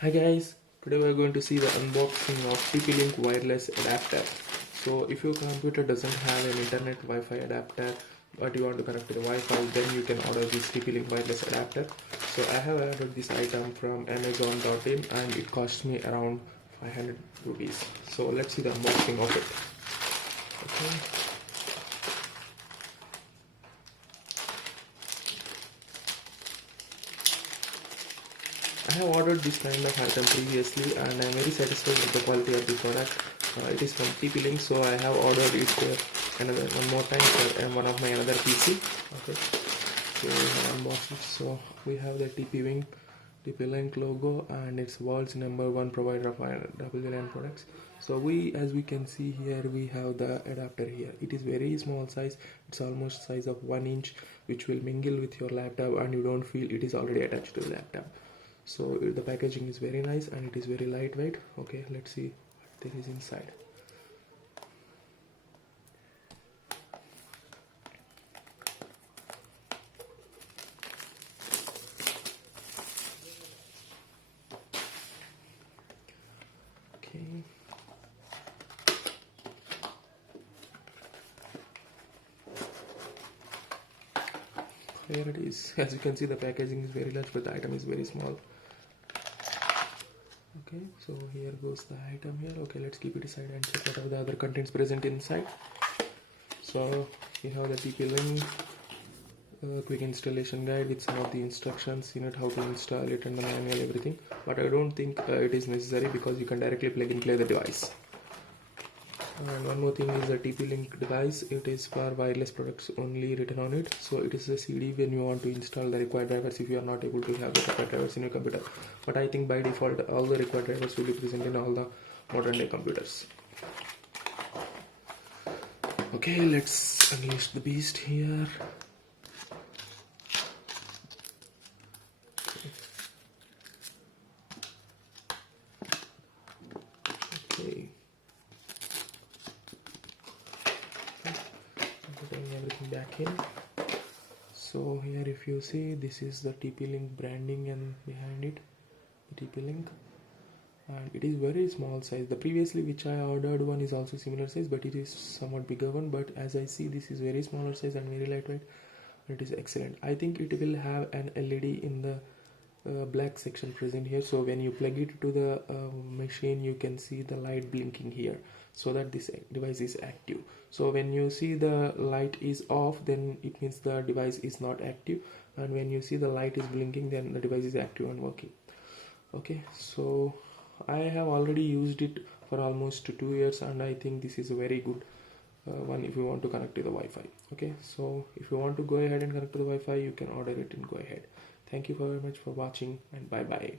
Hi guys, today we are going to see the unboxing of TP-Link wireless adapter. So if your computer doesn't have an internet Wi-Fi adapter but you want to connect to the Wi-Fi, then you can order this TP-Link wireless adapter. So I have ordered this item from Amazon.in and it cost me around 500 rupees. So let's see the unboxing of it. Okay. I have ordered this kind of item previously and I am very satisfied with the quality of the product. It is from TP-Link, so I have ordered it one more time for one of my another PC. Okay, so unbox it. So we have the TP-Link logo and it's world's #1 provider of WLAN products. So as we can see here, we have the adapter here. It is very small size. It's almost size of 1 inch, which will mingle with your laptop and you don't feel it is already attached to the laptop. So the packaging is very nice and it is very lightweight. Okay, let's see what there is inside. Okay. Here it is. As you can see, the packaging is very large but the item is very small. Okay, so here goes the item here. Okay, let's keep it aside and check what are the other contents present inside. So we have the TP-Link quick installation guide with some of the instructions in it, how to install it and the manual, everything. But I don't think it is necessary because you can directly plug and play the device. And one more thing is the TP-Link device. It is for wireless products only written on it. So it is a CD when you want to install the required drivers if you are not able to have the required drivers in your computer. But I think by default all the required drivers will be present in all the modern day computers. Okay, let's unleash the beast here. Okay. Putting everything back in. So here if you see, this is the TP-Link branding and behind it the TP-Link, and it is very small size. The previously which I ordered one is also similar size but it is somewhat bigger one, but as I see this is very smaller size and very lightweight. It is excellent. I think it will have an LED in the black section present here, so when you plug it to the machine you can see the light blinking here, so that this device is active. So when you see the light is off, then it means the device is not active, and when you see the light is blinking, then the device is active and working. Okay, so I have already used it for almost 2 years and I think this is a very good one if you want to connect to the Wi-Fi. Okay, so if you want to go ahead and connect to the Wi-Fi, you can order it and go ahead. Thank you very much for watching and bye bye.